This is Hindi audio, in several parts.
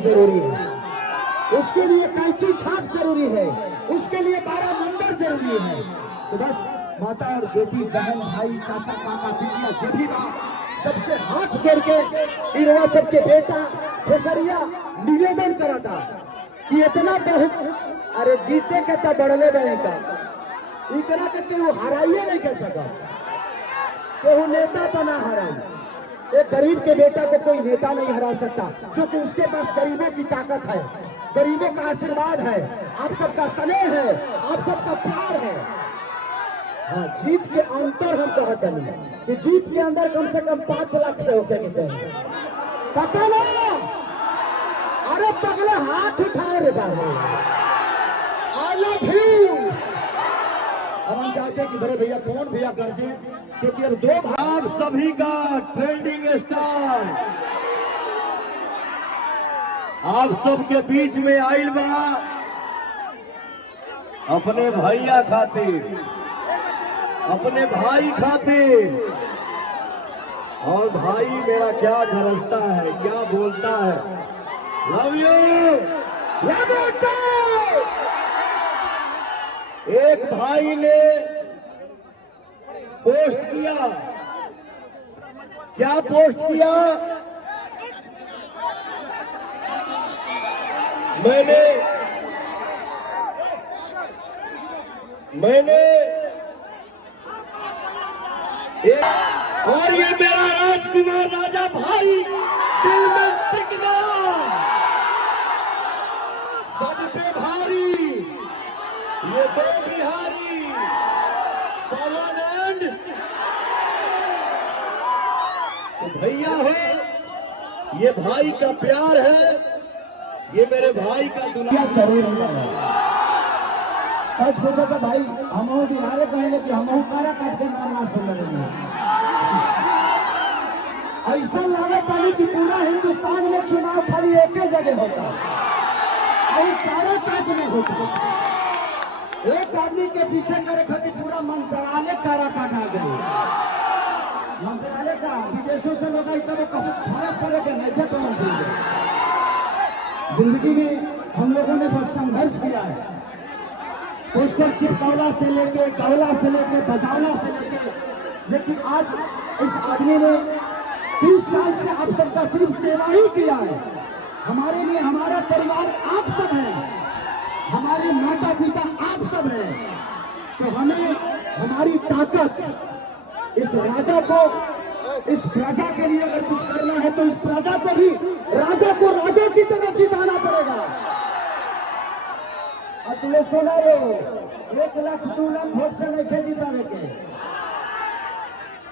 जरूरी है, उसके लिए कैंची छाप जरूरी है, उसके लिए 12 नंबर जरूरी है। तो बस माता और बेटी, बहन, भाई, चाचा, काका, बिटिया, जो भी सबसे हाथ जोड़ के इरवा सबके बेटा खेसरिया निवेदन करा था कि इतना बहुत अरे जीते के तो बढ़ले बने का इतना के वो हराइए नहीं कर सका, केहू नेता तो ना हराई। एक गरीब के बेटा को कोई नेता नहीं हरा सकता, क्योंकि उसके पास गरीबों की ताकत है, गरीबों का आशीर्वाद है, आप सबका स्नेह है, आप सबका प्यार है। हाँ, जीत के अंतर हम कहते नहीं कि जीत के अंदर कम से कम 5 लाख से होके के चाहिए। पता ना, अरे पगले हाथ उठाए रे बाबू, आई लव यू। अब हम चाहते हैं कि बड़े भैया कौन भैया कर दे, क्योंकि अब 2 भाग सभी का ट्रेंडिंग स्टार आप सबके बीच में आइल बा अपने भैया खातिर, अपने भाई खातिर। और भाई मेरा क्या गरजता है, क्या बोलता है, लव यू, लव यू। एक भाई ने पोस्ट किया, क्या पोस्ट किया, मैंने और ये मेरा राजकुमार राजा भाई दिल में टिक गया, सब पे भारी, ये 2 बिहारी पवन एंड तो भैया हो, ये भाई का प्यार है, ये मेरे भाई का दुनिया जरूर है। सच पूछो तो भाई हम बिहारे कहेंगे कि हम कारा काट के नाम सुन रहे हैं। ऐसा लागत है कि पूरा हिंदुस्तान में चुनाव खाली एक ही जगह होता है और कारा काट में होता है। एक आदमी के पीछे करे खातिर पूरा मंत्रालय कारा काटा गए। मंत्रालय का विदेशों से लोग तब फर्क पड़े के नहीं थे पहुंचे। जिंदगी में हम लोगों ने बस संघर्ष किया है, पोस्टर चिपकावला से लेके, गावला से लेके, बजावला से लेके, लेकिन आज इस आदमी ने 30 साल से आप सबका सिर्फ सेवा ही किया है। हमारे लिए हमारा परिवार आप सब है, हमारे माता पिता आप सब है। तो हमें हमारी ताकत इस राजा को, इस प्रजा के लिए अगर कुछ करना है तो इस प्रजा को भी राजा को राजा की तरह जिताना पड़ेगा। तुम्हें सुना लो, 1 लाख 2 लाख वोट से नहीं थे जिताने के,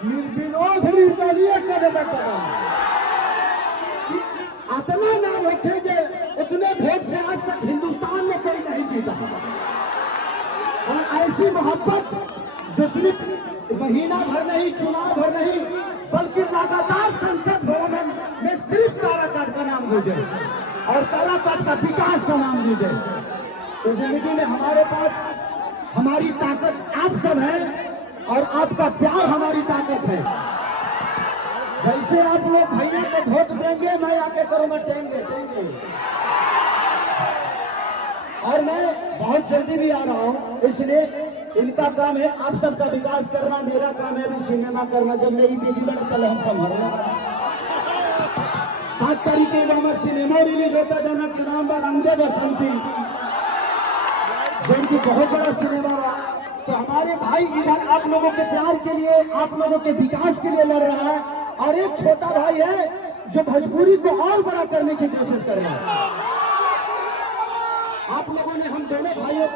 निर्विरोध निर्दलीय करना पड़ा। इतना नाम रखे जे उतने वोट से आज तक हिंदुस्तान में कोई नहीं जीता। और ऐसी मोहब्बत जो सिर्फ महीना भर नहीं, चुनाव भर नहीं, बल्कि लगातार संसद भवन में सिर्फ काराकाट का नाम गूंजे और काराकाट का विकास का नाम गूंजे। तो जिंदगी में हमारे पास हमारी ताकत आप सब है और आपका प्यार हमारी ताकत है। जैसे आप लोग भैया को वोट देंगे, मैं आके करूंगा टेंगे टेंगे। और मैं बहुत जल्दी भी आ रहा हूँ, इसलिए इनका काम है आप सबका विकास करना, मेरा काम है भी सिनेमा करना। जब मेरी बेटी बड़ा तले हम संभालना। 7 तारीख को सिनेमा रिलीज होता है, जनक के नाम पर रंगे बसंती, जिनकी बहुत बड़ा सिनेमा रहा। तो हमारे भाई इधर आप लोगों के प्यार के लिए, आप लोगों के विकास के लिए लड़ रहा है, और एक छोटा भाई है जो भोजपुरी को और बड़ा करने की कोशिश कर रहा है। आप लोगों ने हम दोनों भाइयों को